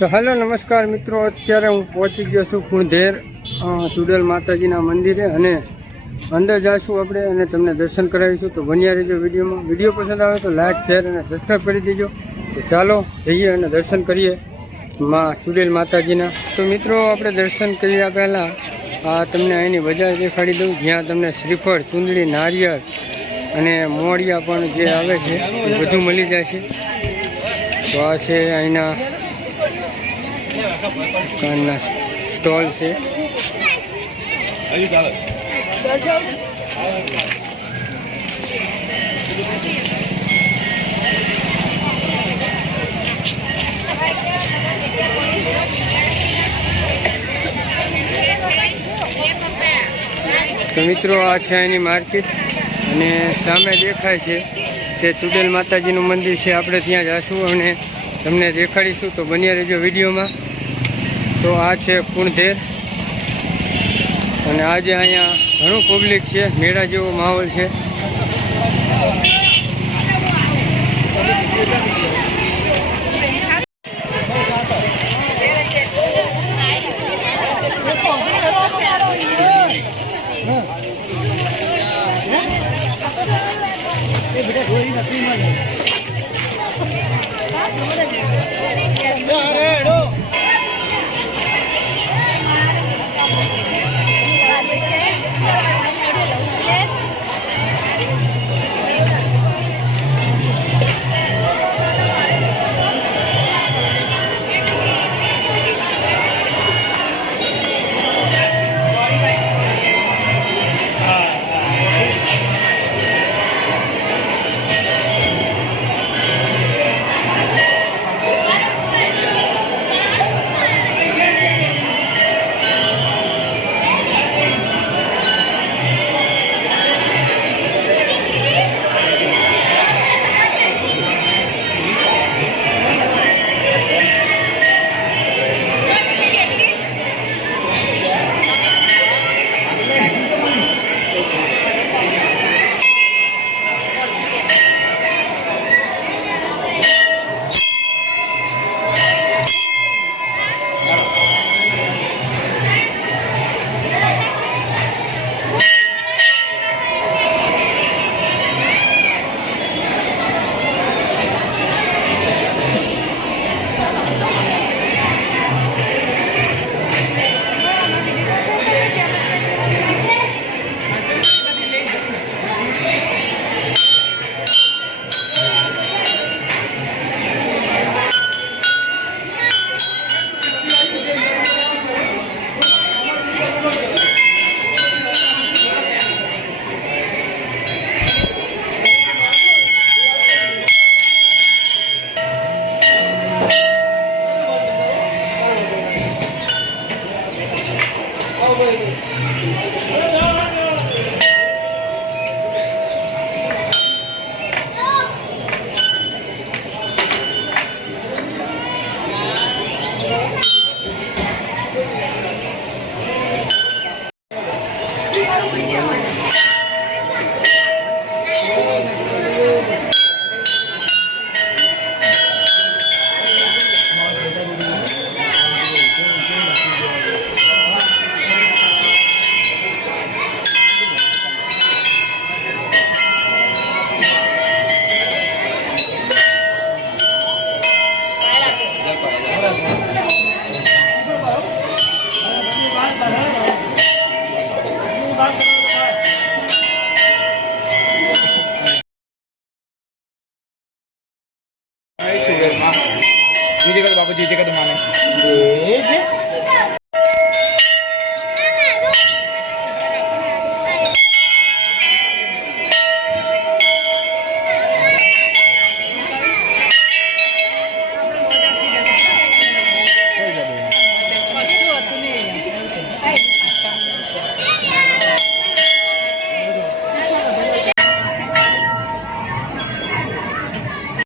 તો હેલો, નમસ્કાર મિત્રો. અત્યારે હું પહોંચી ગયો છું કુણધેર સુડલ માતાજીના મંદિરે અને અંદર જાશું આપણે અને તમને દર્શન કરાવીશું. તો બન્યા રહેજો વિડીયોમાં. વીડિયો પસંદ આવે તો લાઈક, શેર અને સબસ્ક્રાઈબ કરી દેજો. તો ચાલો, જઈએ અને દર્શન કરીએ માં ચુડેલ માતાજીના. તો મિત્રો, આપણે દર્શન કર્યા પહેલાં, આ તમને અહીંની બજાર દેખાડી દઉં. જ્યાં તમને શ્રીફળ, ચૂંદડી, નારિયેળ અને મોડિયા પણ જે આવે છે બધું મળી જાય છે. તો આ છે અહીંના દુકાનના સ્ટોલ છે. તો મિત્રો, આ છે એની માર્કેટ અને સામે દેખાય છે તે ચુડેલ માતાજીનું મંદિર છે. આપણે ત્યાં જશું અને તમને દેખાડીશું તો બન્યા રહેજો વિડીયોમાં. તો આ છે કુણધેર. અને આજે અહીંયા ઘણું પબ્લિક છે, મેળા જેવો માહોલ છે. જય જય Dede.